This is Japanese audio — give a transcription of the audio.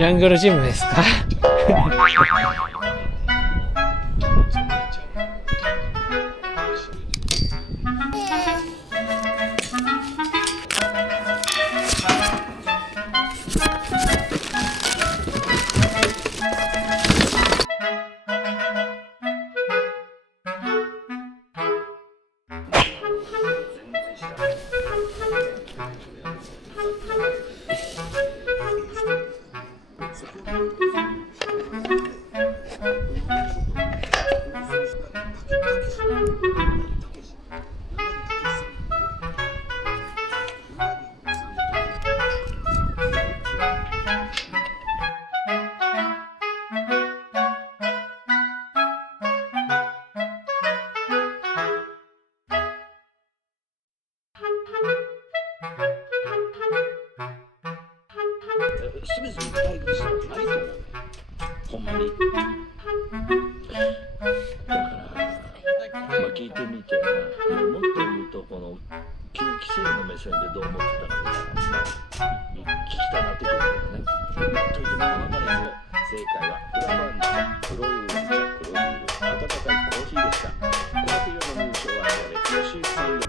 ジャングルジムですか？清水に帰りしたらないと思うね、ほんまに。だから聞いてみてもっと言うとこの旧規制の目線でどう思ってたかみたいな聞きたなってくるけどね。というとなかなかね、正解は裏番茶、黒ウーロン茶、黒ビール、温かいコーヒーでした。この手の入賞は吉井さんで